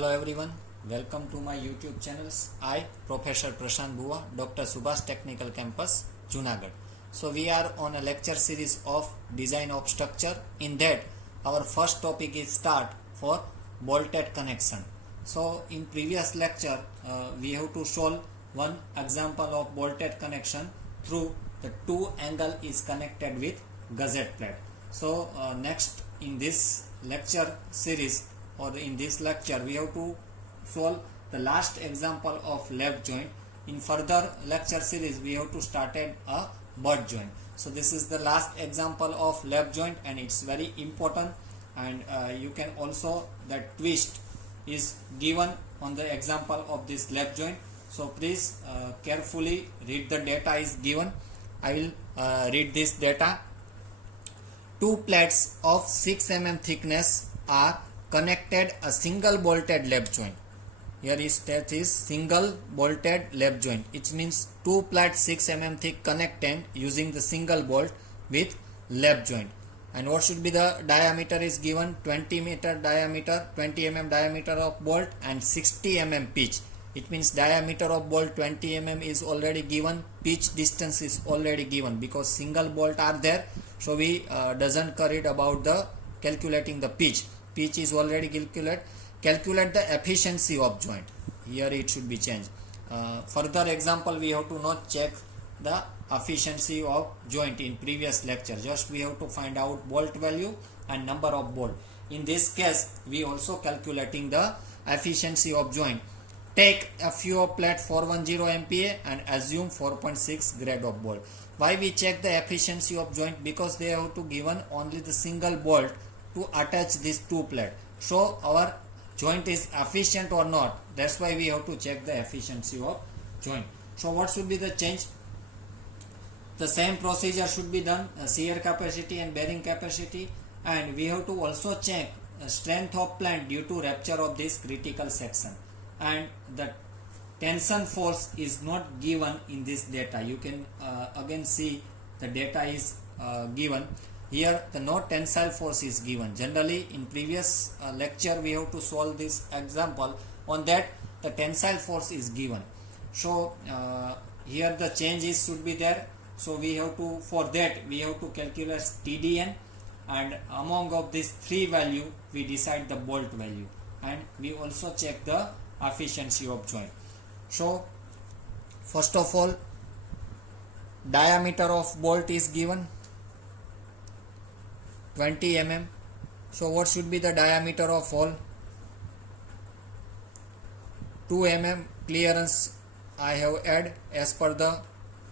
Hello everyone, welcome to my YouTube channels. I, Professor Prashant Bua, Dr. Subhash Technical Campus, Junagadh. So we are on a lecture series of design of structure. In that, our first topic is start for bolted connection. So in previous lecture, we have to solve one example of bolted connection through the two angle is connected with gusset plate. So next in this lecture series or in this lecture we have to solve the last example of lap joint. In further lecture series we have to start a butt joint. So this is the last example of lap joint and it's very important, and you can also the twist is given on the example of this lap joint. So please carefully read the data is given. I will read this data. Two plates of 6 mm thickness are connected a single bolted lap joint. Here is that is single bolted lap joint. It means two plates 6 mm thick connected using the single bolt with lap joint. And what should be the diameter is given 20 meter diameter, 20 mm diameter of bolt and 60 mm pitch. It means diameter of bolt 20 mm is already given, pitch distance is already given because single bolt are there. So we doesn't worry about the calculating the pitch. Pitch is already calculated. Calculate the efficiency of joint. Here it should be changed. Further example we have to not check the efficiency of joint in previous lecture. Just we have to find out bolt value and number of bolt. In this case we also calculating the efficiency of joint. Take FU of plate 410 MPa and assume 4.6 grade of bolt. Why we check the efficiency of joint? Because they have to given only the single bolt to attach these two plate. So our joint is efficient or not. That's why we have to check the efficiency of joint. So what should be the change? The same procedure should be done, shear capacity and bearing capacity, and we have to also check strength of plant due to rupture of this critical section. And the tension force is not given in this data. You can again see the data is given. Here the no tensile force is given. Generally in previous lecture we have to solve this example. On that the tensile force is given. So here the changes should be there. So we have to, for that we have to calculate TDN, and among of these three value we decide the bolt value, and we also check the efficiency of joint. So first of all diameter of bolt is given 20 mm. So what should be the diameter of hole? 2 mm clearance I have add as per the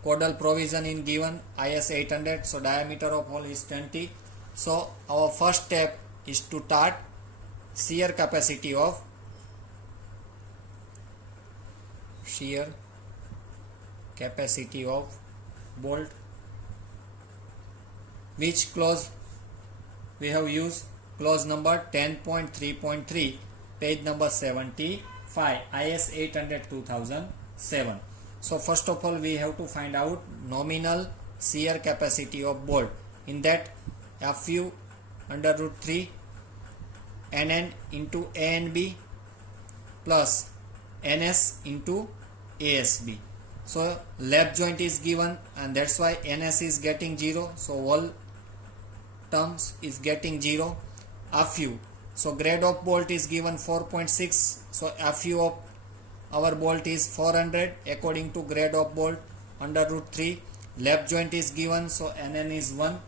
codal provision in given IS 800. So diameter of hole is 20. So our first step is to start shear capacity of bolt. Which clause we have used? Clause number 10.3.3, page number 75, IS 800 2007. So first of all we have to find out nominal shear capacity of bolt. In that FU under root 3 NN into ANB plus NS into ASB. So lap joint is given and that's why NS is getting 0. So all terms is getting 0. FU. So grade of bolt is given 4.6. So FU of our bolt is 400 according to grade of bolt under root 3. Lap joint is given, so NN is 1.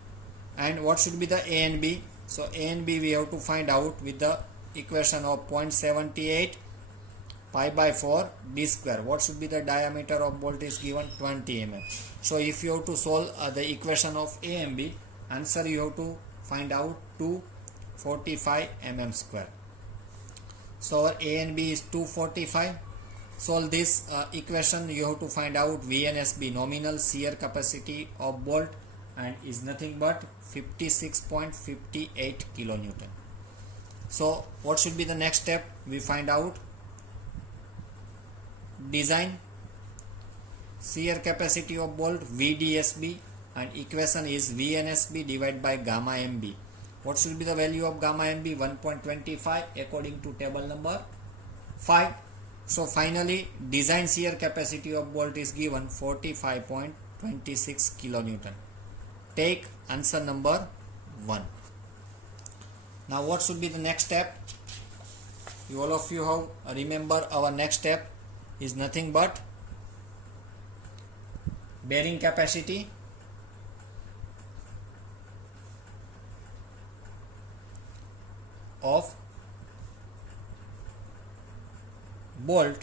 And what should be the ANB? So ANB we have to find out with the equation of 0.78 pi by 4 d square. What should be the diameter of bolt is given 20 mm. So if you have to solve the equation of ANB, answer you have to find out 245 mm square. So our ANB is 245. Solve this equation, you have to find out VNSB, nominal shear capacity of bolt, and is nothing but 56.58 kilonewton. So what should be the next step? We find out design shear capacity of bolt VDSB, and equation is VNSB divided by gamma MB. What should be the value of gamma MB? 1.25 according to table number 5. So finally design shear capacity of bolt is given 45.26 kilonewton. Take answer number 1. Now what should be the next step? All of you have remember our next step is nothing but bearing capacity of bolt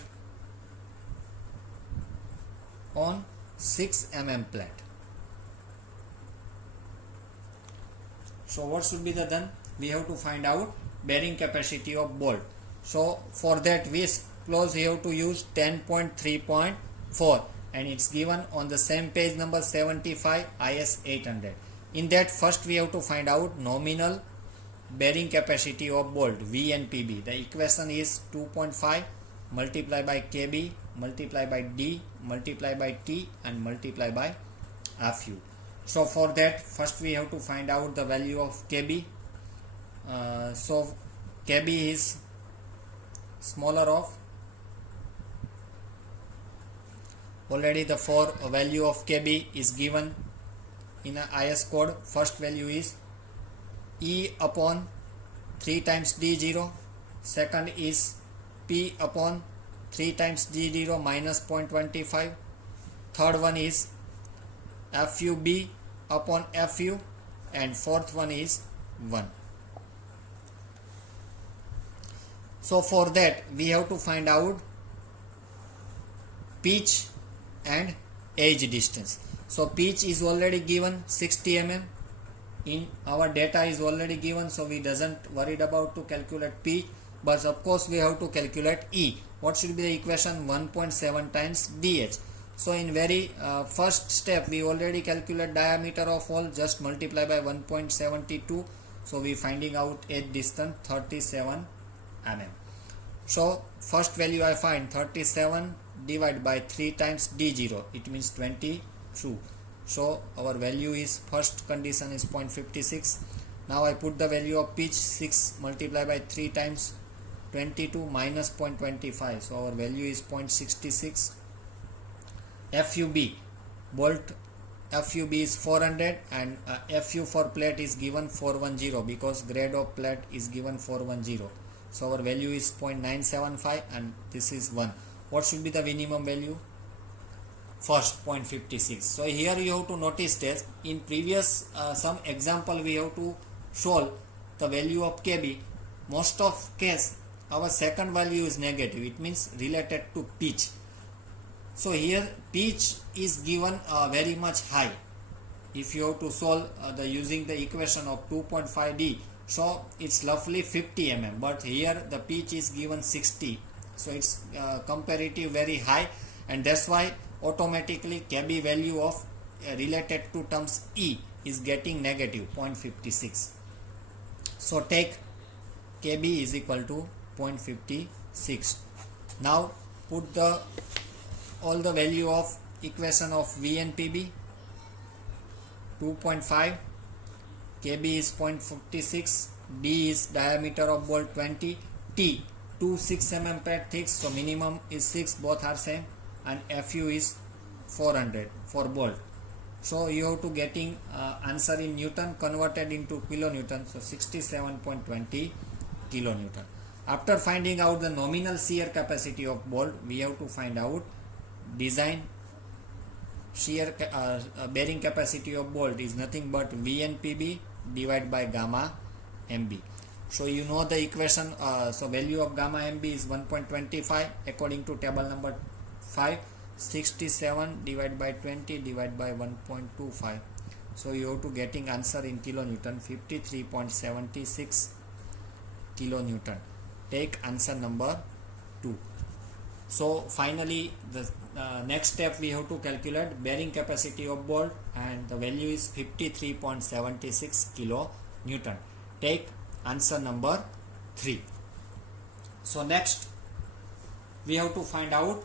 on 6 mm plate. So what should be the done? We have to find out bearing capacity of bolt. So for that we clause we have to use 10.3.4 and it's given on the same page number 75 IS 800. In that first we have to find out nominal bearing capacity of bolt V and PB. The equation is 2.5 multiplied by KB multiplied by D multiplied by T and multiplied by FU. So for that first we have to find out the value of KB. So KB is smaller of already the value of KB is given in a IS code. First value is E upon 3 times D0. Second is P upon 3 times D0 minus 0.25. Third one is FUB upon FU and fourth one is 1. So for that we have to find out pitch and edge distance. So pitch is already given 60 mm. In our data is already given, so we doesn't worried about to calculate pitch, but of course we have to calculate E. What should be the equation? 1.7 times DH. So in very first step we already calculate diameter of hole, just multiply by 1.72. So we finding out edge distance 37 mm. So first value I find 37 divided by 3 times D0, it means 22. So our value is, first condition is 0.56. Now I put the value of pitch 6 multiplied by 3 times 22 minus 0.25. So our value is 0.66. FUB, bolt FUB is 400 and FU for plate is given 410 because grade of plate is given 410. So our value is 0.975 and this is 1. What should be the minimum value? First 0.56. So here you have to notice that in previous some example we have to solve the value of KB. Most of case our second value is negative, it means related to pitch. So here pitch is given very much high. If you have to solve using the equation of 2.5D, so it's roughly 50 mm, but here the pitch is given 60, so it's comparative very high, and that's why automatically KB value of related to terms E is getting negative 0.56. So take KB is equal to 0.56. Now put all the value of equation of V and PB. 2.5, KB is 0.56, D is diameter of bolt 20, T 6 mm pad thick, so minimum is 6, both are same, and FU is 400 for bolt. So you have to getting answer in Newton converted into kilonewton, so 67.20 kilonewton. After finding out the nominal shear capacity of bolt, we have to find out design shear bearing capacity of bolt is nothing but V and PB divided by gamma MB. So you know the equation, so value of gamma MB is 1.25 according to table number 5. 67 divided by 20 divided by 1.25. So you have to getting answer in kilonewton 53.76 kilonewton. Take answer number 2. So finally the next step we have to calculate bearing capacity of bolt, and the value is 53.76 kilonewton. Take answer number 3. So next we have to find out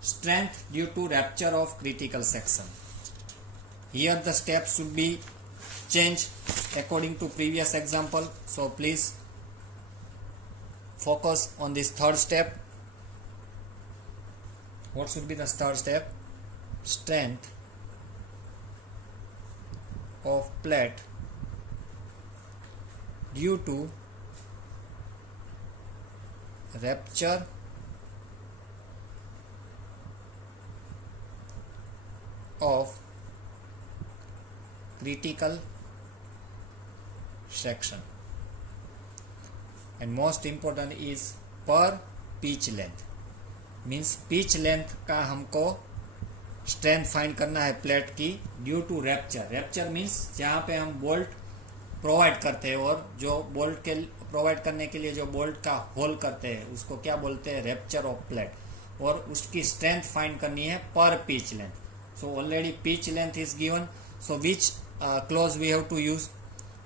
strength due to rupture of critical section. Here the steps should be changed according to previous example. So please focus on this third step. what should be the third step? Strength of plate due to rupture of critical section, and most important is per pitch length. Means pitch length का हमको strength find करना है plate की due to rupture. Rupture means जहाँ पे हम bolt provide करते हैं और जो बोल्ट के प्रोवाइड करने के लिए जो बोल्ट का होल करते हैं उसको क्या बोलते हैं? Rapture of plate. और उसकी स्ट्रेंथ फाइंड करनी है पर pitch length. So already pitch length is given. So which clause we have to use?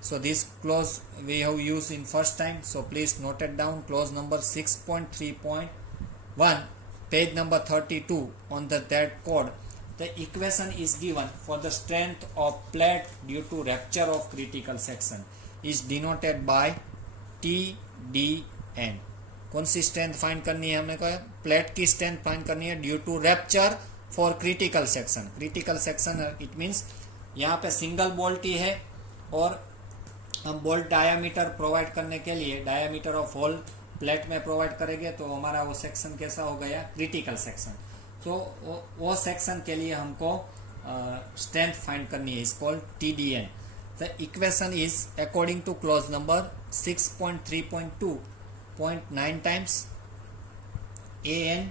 So this clause we have used in first time, so please note it down. Clause number 6.3.1, page number 32 on that code. The equation is given for the strength of plate due to rupture of critical section is denoted by TDN. कौन सी strength find करनी है? हमने कहा plate की strength find करनी है due to rupture for critical section. Critical section it means यहाँ पे सिंगल बोल्ट ही है और हम बोल्ट डायामीटर प्रोवाइड करने के लिए डायामीटर ऑफ होल प्लेट में प्रोवाइड करेंगे तो हमारा वो सेक्शन कैसा हो गया? Critical section. तो वो सेक्शन के लिए हमको स्ट्रेंथ फाइंड करनी है, is called TDN. The equation is according two clause number 6.3.2.9 times AN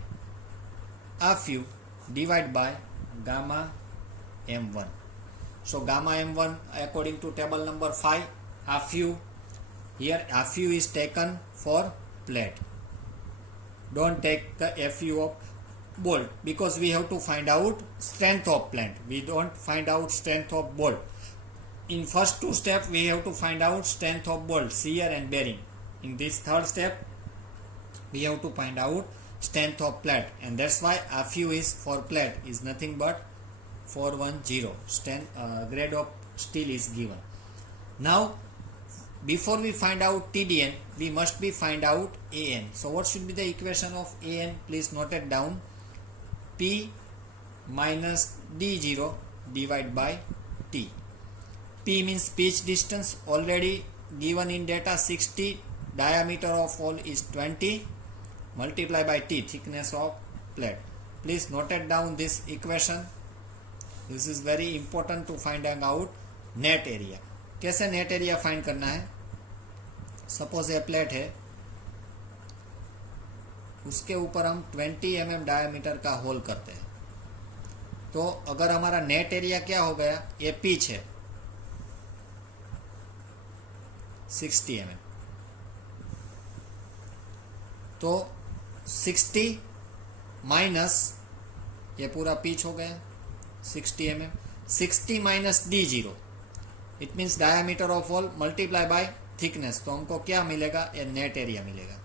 FU divide by gamma M1. So gamma M1 according to table number 5, FU, here FU is taken for plate. Don't take the FU of bolt because we have to find out strength of plate. We don't find out strength of bolt. In first two steps we have to find out strength of bolt, shear and bearing. In this third step we have to find out strength of plate, and that's why FU is for plate is nothing but 410. Grade of steel is given. Now before we find out TDN we must be find out AN. So what should be the equation of AN? Please note it down. P minus D0 divided by T. P means pitch distance, already given in data 60. Diameter of hole is 20 multiply by T, thickness of plate. Please note it down this equation. This is very important to find out net area. कैसे net area find करना है? Suppose ये plate है, उसके ऊपर हम 20 mm diameter का whole करते हैं, तो अगर हमारा नेट एरिया क्या हो गया? ये पिच है 60 mm, तो 60 माइनस ये पूरा पिच हो गया 60 mm. 60 minus D0 it means diameter of hole multiply by thickness, तो हमको क्या मिलेगा? ये नेट एरिया मिलेगा,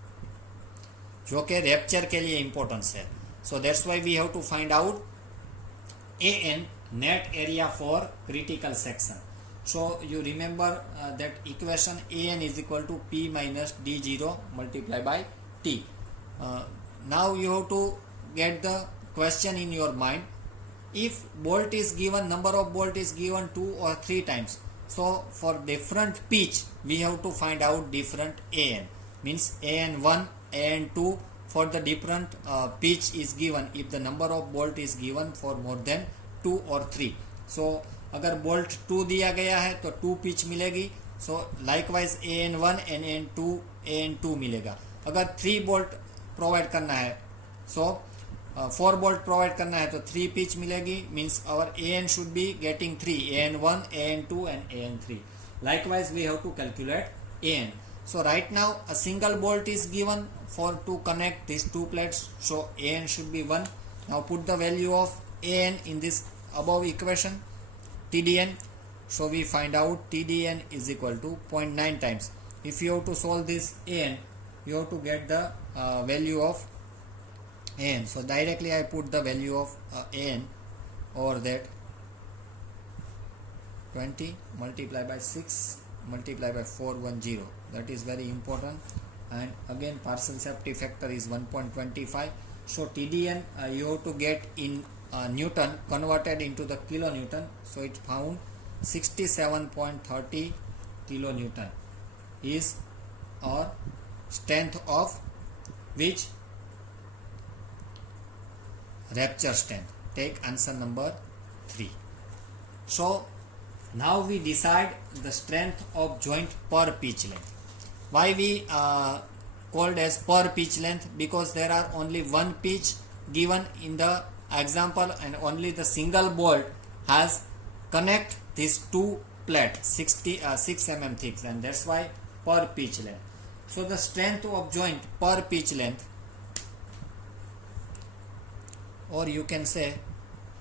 जो कि रैप्चर के लिए इंपॉर्टेंस है. So that's why we have to find out AN, net area for critical section. So you remember that equation AN is equal to P minus D0 multiply by T. Now you have to get the question in your mind. If bolt is given, number of bolt is given 2 or 3 times, so for different pitch we have to find out different AN, means AN1, AN2 for the different pitch is given if the number of bolt is given for more than 2 or 3. So अगर bolt 2 दिया गया है तो 2 pitch मिलेगी, so likewise AN1 and AN2 मिलेगा. अगर 3 bolt provide करना है, so 4 बोल्ट प्रोवाइड करना है तो 3 पिच मिलेगी, means our AN should be getting 3, AN1, AN2 and AN3. Likewise we have to calculate AN. So right now a single bolt is given for to connect these two plates, so AN should be 1. Now put the value of AN in this above equation, TDN. So we find out TDN is equal to 0.9 times. If you have to solve this AN, you have to get the value of AN. So directly I put the value of AN over that 20 multiply by 6 multiply by 410. That is very important. And again partial safety factor is 1.25. So TDN you have to get in Newton converted into the kilonewton. So it found 67.30 kilonewton is our strength of which rupture strength. Take answer number 3. So now we decide the strength of joint per pitch length. Why we called as per pitch length? Because there are only one pitch given in the example and only the single bolt has connect these two plates 6 mm thick, and that's why per pitch length. So the strength of joint per pitch length, or you can say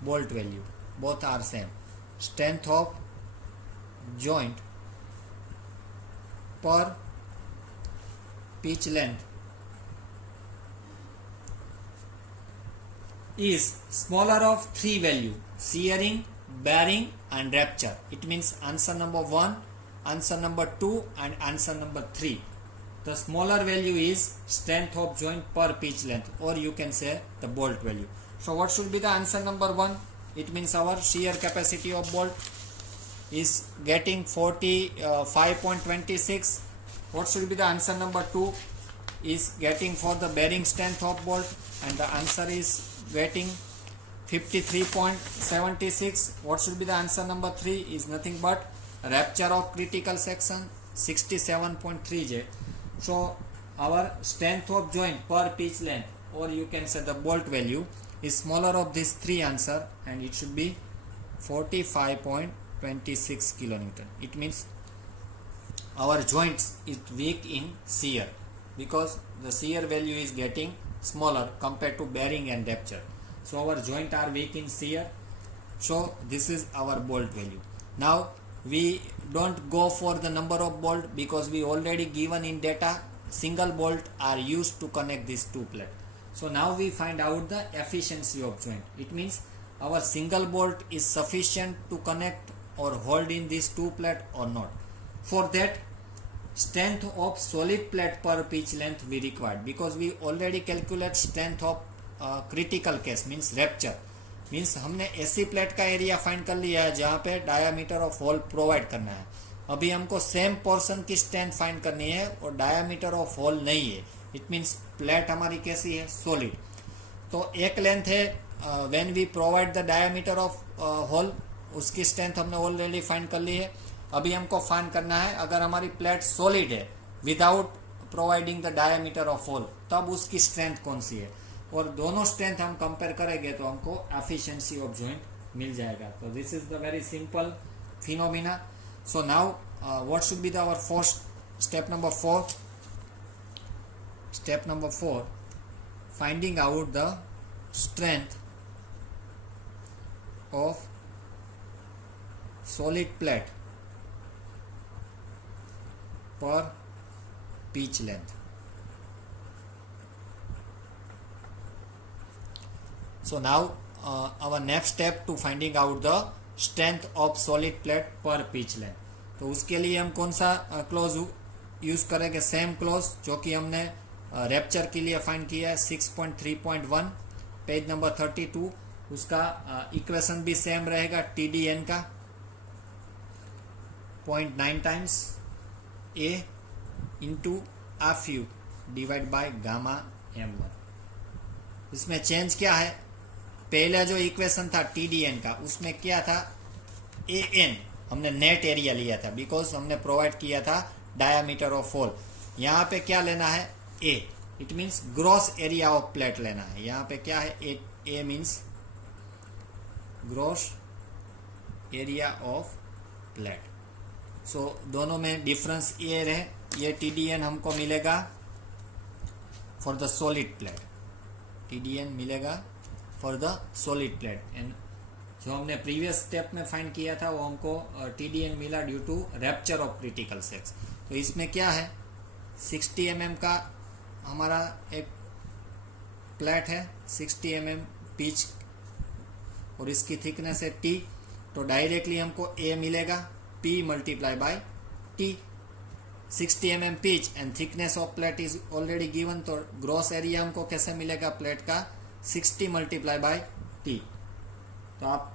bolt value, both are same. Strength of joint per pitch length is smaller of three value: shearing, bearing and rupture. It means answer number 1, answer number 2 and answer number 3. The smaller value is strength of joint per pitch length, or you can say the bolt value. So what should be the answer number 1? It means our shear capacity of bolt is getting 45.26. What should be the answer number 2? Is getting for the bearing strength of bolt, and the answer is getting 53.76. What should be the answer number 3? Is nothing but rupture of critical section 67.3J. So our strength of joint per pitch length, or you can say the bolt value, is smaller of these three answer, and it should be 45.26 kilonewton. It means our joints is weak in shear, because the shear value is getting smaller compared to bearing and rupture. So our joint are weak in shear. So this is our bolt value. Now we don't go for the number of bolt, because we already given in data single bolt are used to connect these two plates. So now we find out the efficiency of joint. It means our single bolt is sufficient to connect or hold in these two plates or not. For that, strength of solid plate per pitch length we required, because we already calculate strength of critical case means rupture. Means हमने ऐसी plate का area find कर लिया है जहाँ पे diameter of whole provide करना है. अभी हमको सेम पोर्शन की स्ट्रेंथ फाइंड करनी है और डायामीटर ऑफ होल नहीं है. इट मीन्स प्लेट हमारी कैसी है? सॉलिड. तो एक लेंथ है when we provide the diameter of hole, उसकी स्ट्रेंथ हमने ऑलरेडी फाइंड कर ली है. अभी हमको फाइंड करना है अगर हमारी प्लेट सॉलिड है without providing the diameter of hole, तब उसकी स्ट्रेंथ कौन सी है. और दोनों स्ट्रेंथ हम कंपेयर करेंगे तो हमको एफिशिएंसी ऑफ जॉइंट मिल जाएगा. तो this is the very simple phenomena. So now what should be the our first step number 4. Step number 4, finding out the strength of solid plate per pitch length. So now our next step to finding out the strength of solid plate per pitch length. तो उसके लिए हम कौन सा close use करेंगे? Same close जो कि हमने रैप्चर के लिए फाइंड किया है 6.3.1 पेज नंबर 32. उसका इक्वेशन भी सेम रहेगा. TDN का 0.9 times A into FU divide by gamma M1. इसमें चेंज क्या है? पहला जो इक्वेशन था TDN का, उसमें क्या था? AN हमने नेट एरिया लिया था बिकॉज हमने प्रोवाइड किया था डायामीटर ऑफ होल. यहाँ पे क्या लेना है? A. It means gross area of plate लेना है. यहाँ पे क्या है? A means gross area of plate. So दोनों में डिफरेंस ये रहे. ये TDN हमको मिलेगा for the solid plate. TDN मिलेगा for the solid plate. And जो हमने प्रीवियस स्टेप में फाइंड किया था वो हमको TDN मिला due to rupture of critical section. तो इसमें क्या है? 60 mm का हमारा एक प्लेट है, 60 mm पिच, और इसकी थिकनेस है T. तो डायरेक्टली हमको A मिलेगा P multiply by T. 60 mm pitch and thickness of plate is already given, तो ग्रॉस एरिया हमको कैसे मिलेगा प्लेट का 60 मल्टीप्लाई बाय टी, तो आप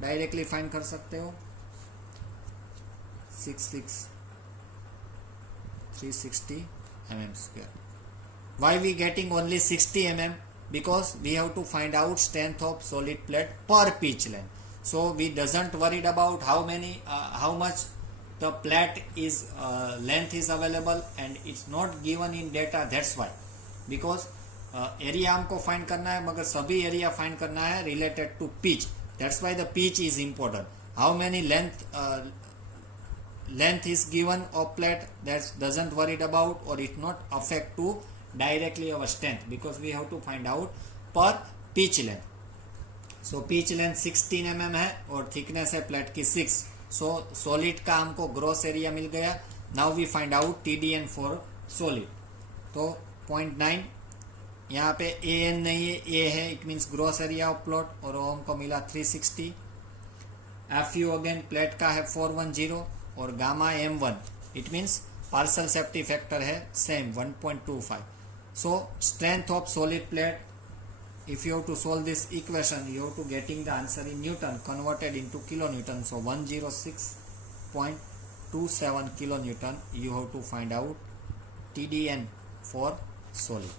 डायरेक्टली फाइंड कर सकते हो 360 mm square. Why we getting only 60 mm? Because we have to find out strength of solid plate per pitch length. So we doesn't worried about how much the plate is length is available, and it's not given in data. That's why, because area हमको find करना है, मगर सभी area find करना है related to pitch. That's why the pitch is important. How many length is given of plate, that doesn't worried about, or it not affect to directly our strength, because we have to find out per pitch length. So pitch length 16 mm है और thickness है plate की 6. So solid का हमको gross area मिल गया. Now we find out TDN for solid. तो 0.9 यहाँ पे AN नहीं है, A है, it means gross area of plot, और वो हमको मिला 360. FU अगेन प्लेट का है 410 और gamma M1 it means partial safety factor है same 1.25. So strength of solid plate, if you have to solve this equation you have to getting the answer in newton converted into kilo newton. So 106.27 kilo newton you have to find out TDN for solid.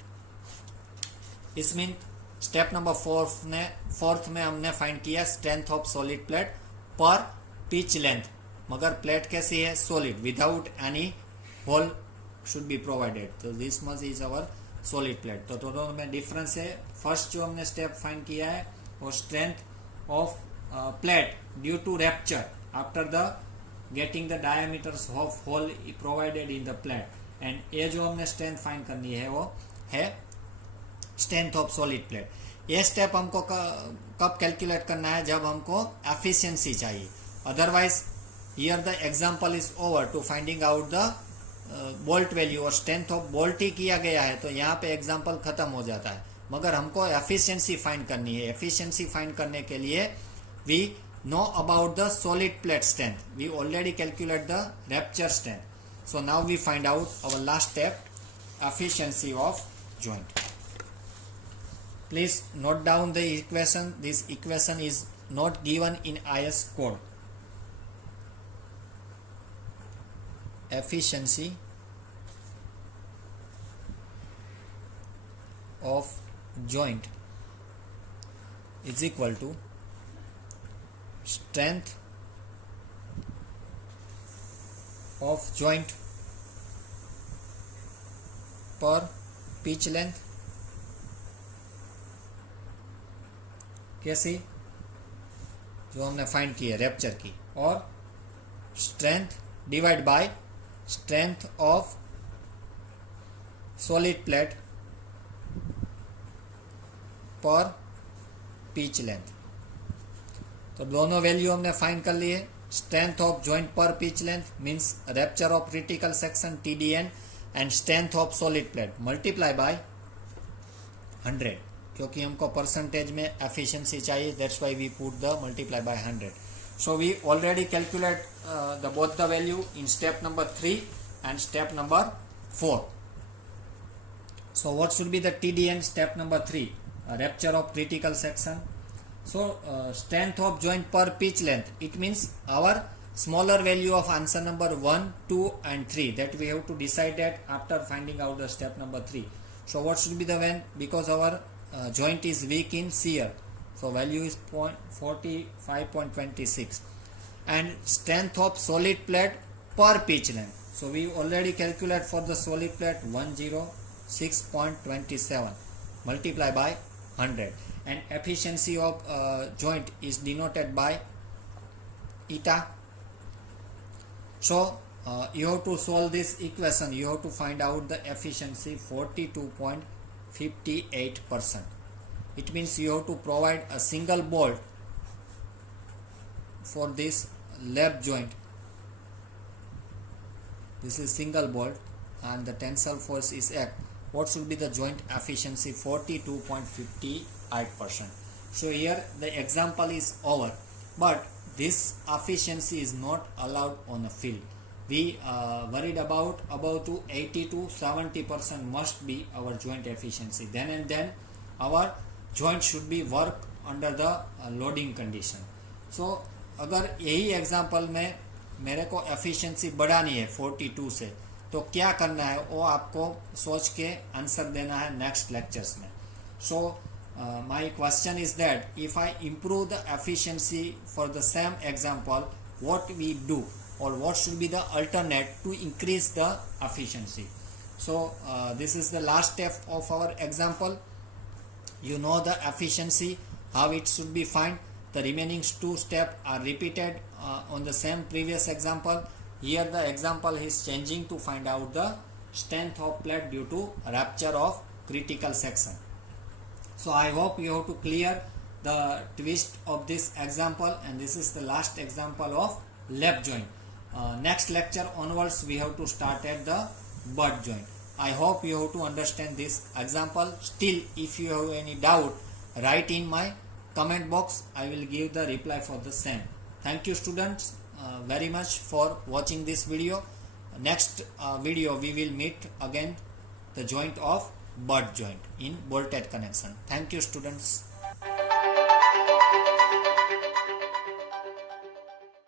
इस mean step number fourth में हमने find किया strength of solid plate पर pitch length, मगर plate कैसी है solid without any hole should be provided. तो this much is our solid plate. तो दोनों में डिफरेंस है. फर्स्ट जो हमने स्टेप फाइंड किया है वो strength of plate due to rupture after the getting the diameters of hole provided in the plate, and ये जो हमने स्ट्रेंथ फाइंड करनी है वो है स्ट्रेंथ ऑफ सॉलिड प्लेट. ये स्टेप हमको कब कैलकुलेट करना है, जब हमको एफिशिएंसी चाहिए. Otherwise here the example is over to finding out the bolt value और स्ट्रेंथ ऑफ बोल्ट ही किया गया है, तो यहाँ पे एग्जांपल खत्म हो जाता है. मगर हमको एफिशिएंसी फाइंड करनी है. एफिशिएंसी फाइंड करने के लिए we know about the solid plate strength, we already calculate the rupture strength. So now we find out our last step, efficiency of joint. Please note down the equation. This equation is not given in IS code. Efficiency of joint is equal to strength of joint per pitch length. कैसी जो हमने find की है rupture की, और strength divide by strength of solid plate पर pitch length. तो दोनों वैल्यू हमने फाइंड कर लिए. स्ट्रेंथ ऑफ जॉइंट पर pitch length means rupture of critical section TDN, and strength of solid plate multiply by 100, क्योंकि हमको परसेंटेज में एफिशिएंसी चाहिए. That's why we put the multiply by 100. So we already calculate the both the value in step number 3 and step number 4. So what should be the TDN step number 3, rupture of critical section. So strength of joint पर pitch length, it means our smaller value of answer number 1, 2 and 3 that we have to decide that after finding out the step number 3. So what should be the when, because our joint is weak in shear, so value is 45.26, and strength of solid plate per pitch length. So we already calculate for the solid plate 106.27 multiply by 100, and efficiency of joint is denoted by eta. So you have to solve this equation. You have to find out the efficiency 42.58%. It means you have to provide a single bolt for this lap joint. This is single bolt and the tensile force is F. What should be the joint efficiency? 42.58%. So here the example is over, but this efficiency is not allowed on a field. we worried about to 80 to 70% must be our joint efficiency. Then and then our joint should be work under the loading condition. So अगर यही example में मेरे को efficiency बढ़ानी है 42 से, तो क्या करना है वो आपको सोच के आंसर देना है नेक्स्ट लेक्चर्स में. So my question is that if I improve the efficiency for the same example, what we do or what should be the alternate to increase the efficiency. So this is the last step of our example. You know the efficiency, how it should be find. The remaining two steps are repeated on the same previous example. Here the example is changing to find out the strength of plate due to rupture of critical section. So I hope you have to clear the twist of this example, and this is the last example of lap joint. Next lecture onwards we have to start at the butt joint. I hope you have to understand this example. Still, if you have any doubt, write in my comment box. I will give the reply for the same. Thank you students very much for watching this video. Next video we will meet again the joint of butt joint in bolted connection. Thank you students.